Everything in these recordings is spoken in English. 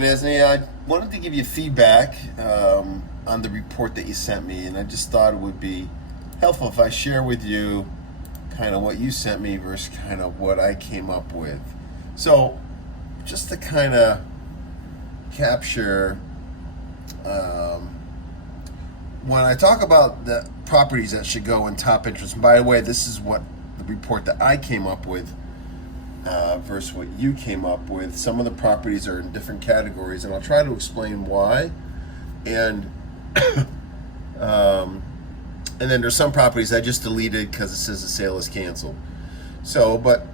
there, Nazne. I wanted to give you feedback on the report that you sent me, and I just thought it would be helpful if I share with you kind of what you sent me versus kind of what I came up with. So, just to kind of capture, when I talk about the properties that should go in top interest, and by the way, this is what the report that I came up with versus what you came up with. Some of the properties are in different categories, and I'll try to explain why. And and then there's some properties I just deleted because it says the sale is canceled. So, but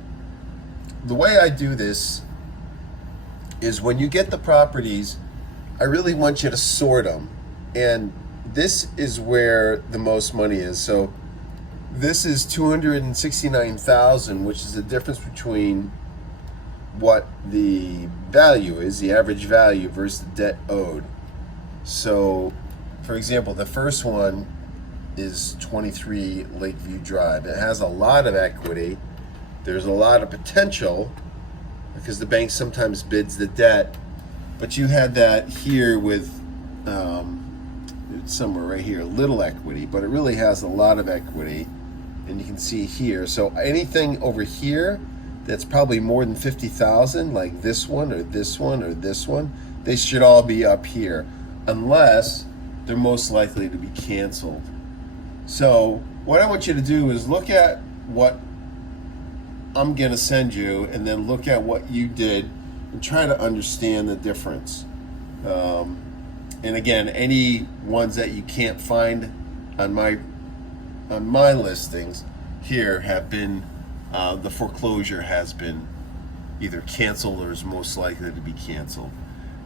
the way I do this is when you get the properties, I really want you to sort them. And this is where the most money is. So this is 269,000, which is the difference between what the value is, the average value versus the debt owed. So, for example, the first one is 23 Lakeview Drive. It has a lot of equity. There's a lot of potential because the bank sometimes bids the debt, but you had that here with somewhere right here, little equity, but it really has a lot of equity, and you can see here. So anything over here that's probably more than 50,000, like this one or this one or this one, they should all be up here, unless they're most likely to be canceled. So what I want you to do is look at what I'm gonna send you, and then look at what you did and try to understand the difference. And again, any ones that you can't find on my listings here have been the foreclosure has been either canceled or is most likely to be canceled.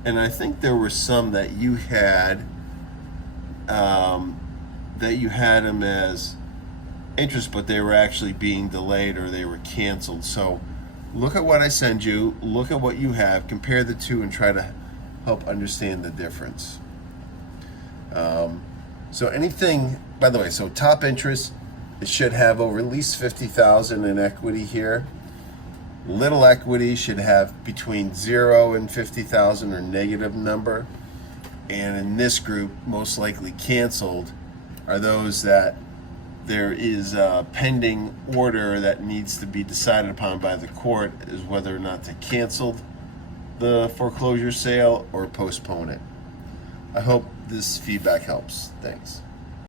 And I think there were some that you had them as interest, but they were actually being delayed or they were canceled. So look at what I send you, look at what you have, compare the two, and try to help understand the difference. So anything, by the way, so top interest, it should have over at least 50,000 in equity here. Little equity should have between 0 and 50,000 or negative number. And in this group, most likely canceled are those that there is a pending order that needs to be decided upon by the court, is whether or not to cancel the foreclosure sale or postpone it. I hope this feedback helps. Thanks.